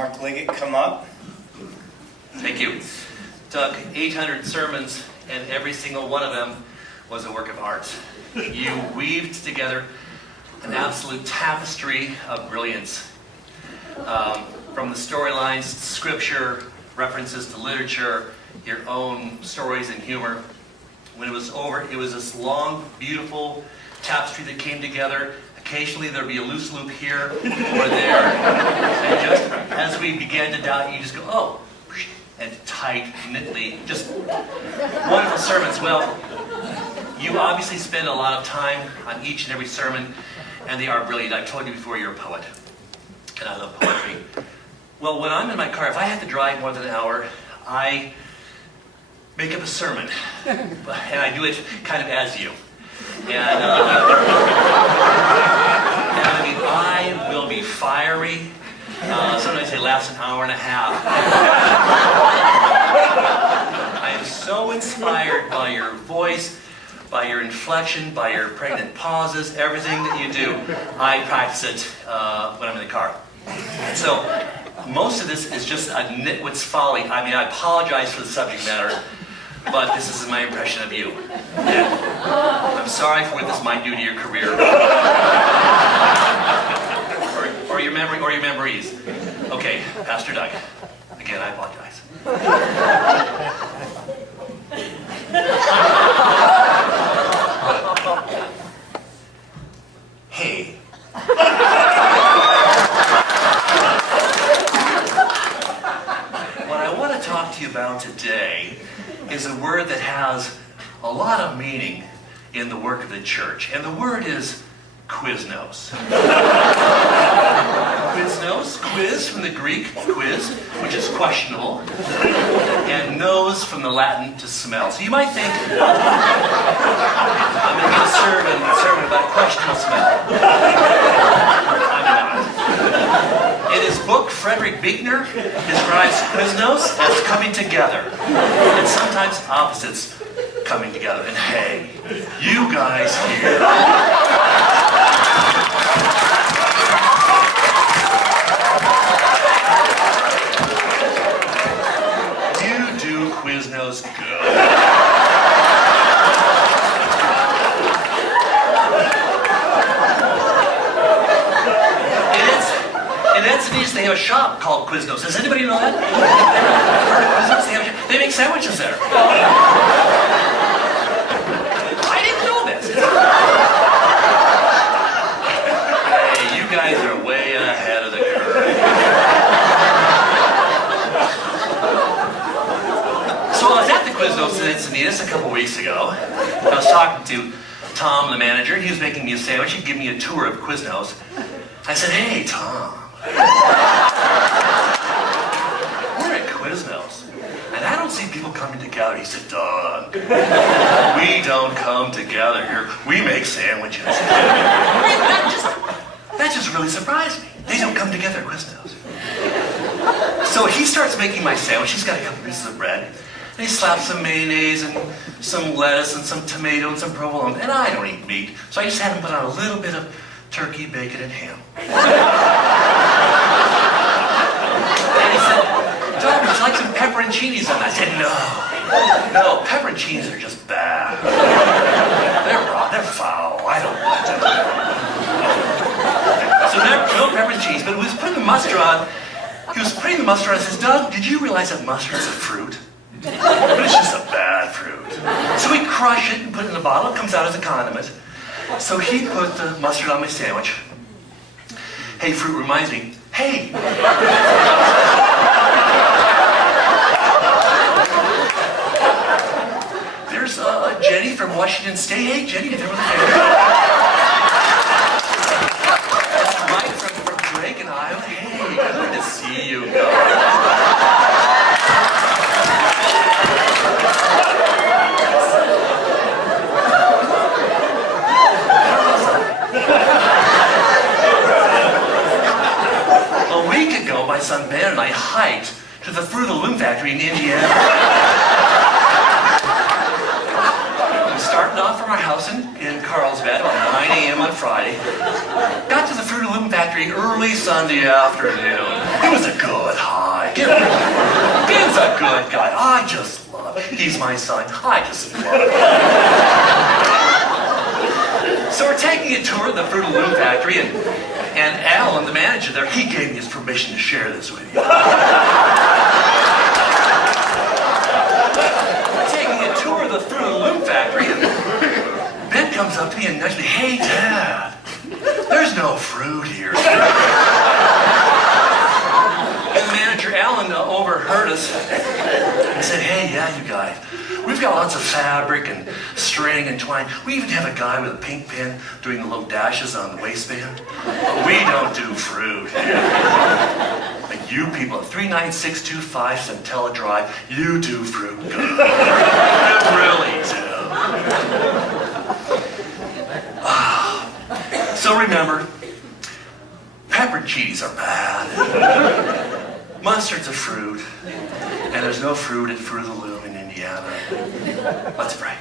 Mark Liggett come up. Thank you. Doug, 800 sermons, and every single one of them was a work of art. You weaved together an absolute tapestry of brilliance. From the storylines to scripture, references to literature, your own stories and humor. When it was over, it was this long, beautiful tapestry that came together. Occasionally there'd be a loose loop here or there. And just as we began to doubt, you just go, oh, and tight, neatly, just wonderful sermons. Well, you obviously spend a lot of time on each and every sermon, and they are brilliant. I've told you before, you're a poet, and I love poetry. Well, when I'm in my car, if I have to drive more than an hour, I make up a sermon, and I do it kind of as you. And I mean, I will be fiery. Sometimes it lasts an hour and a half. I am so inspired by your voice, by your inflection, by your pregnant pauses, everything that you do. I practice it when I'm in the car. So most of this is just a nitwit's folly. I mean, I apologize for the subject matter, but this is my impression of you. And I'm sorry for what this might do to your career. or your memory, or your memories. Okay, Pastor Doug. Again, I apologize. Hey. What I want to talk to you about today is a word that has a lot of meaning in the work of the church, and the word is Quiznos. Quiznos, quiz from the Greek, quiz, which is questionable, and nose from the Latin to smell. So you might think, I'm making a sermon about questionable smell. I'm not. In his book, Frederick Buechner describes Quiznos as coming together, and sometimes opposites coming together. And hey, you guys here, you do Quiznos good. They have a shop called Quiznos. Does anybody know that? Quiznos, they make sandwiches there. I didn't know this. Hey, you guys are way ahead of the curve. So I was at the Quiznos in Encinitas a couple weeks ago. I was talking to Tom, the manager. He was making me a sandwich. He'd give me a tour of Quiznos. I said, hey, Tom. We're at Quiznos, and I don't see people coming together. He said, Doug, we don't come together here. We make sandwiches. That just really surprised me. They don't come together at Quiznos. So he starts making my sandwich. He's got a couple pieces of bread, and he slaps some mayonnaise and some lettuce and some tomato and some provolone. And I don't eat meat, so I just had him put on a little bit of turkey, bacon, and ham. And he said, Doug, would you like some pepperoncinis? And I said, no, pepperoncinis are just bad. They're raw, they're foul. I don't want them. So no pepperoncinis, but he was putting the mustard on. He was putting the mustard on and says, Doug, did you realize that mustard is a fruit? But it's just a bad fruit. So we crush it and put it in a bottle. It comes out as a condiment. So he put the mustard on my sandwich. Hey, fruit reminds me. Hey! There's Jenny from Washington State. Hey, Jenny, you there with Jenny? That's Mike from Drake and Iowa. Hey, good to see you guys. My son Ben and I hiked to the Fruit of the Loom factory in Indiana. We started off from our house in Carlsbad about 9 a.m. on Friday. Got to the Fruit of the Loom factory early Sunday afternoon. It was a good Ben's a good guy. I just love him. He's my son. I just love him. So we're taking a tour of the Fruit Loom factory, and Alan, the manager there, he gave me his permission to share this with you. We're taking a tour of the Fruit Loom factory, and Ben comes up to me and nudges me, "Hey, Dad, there's no fruit here." And the manager, Alan, overheard us and said, "Hey, yeah, you guys, we've got lots of fabric and string and twine. We even have a guy with a pink pin doing the little dashes on the waistband. But we don't do fruit here. Like you people at 39625 Centella Drive, you do fruit good. You really do." So remember, peppered cheese are bad. Mustard's a fruit, and there's no fruit at Fruit of the Loom in Indiana. Let's pray.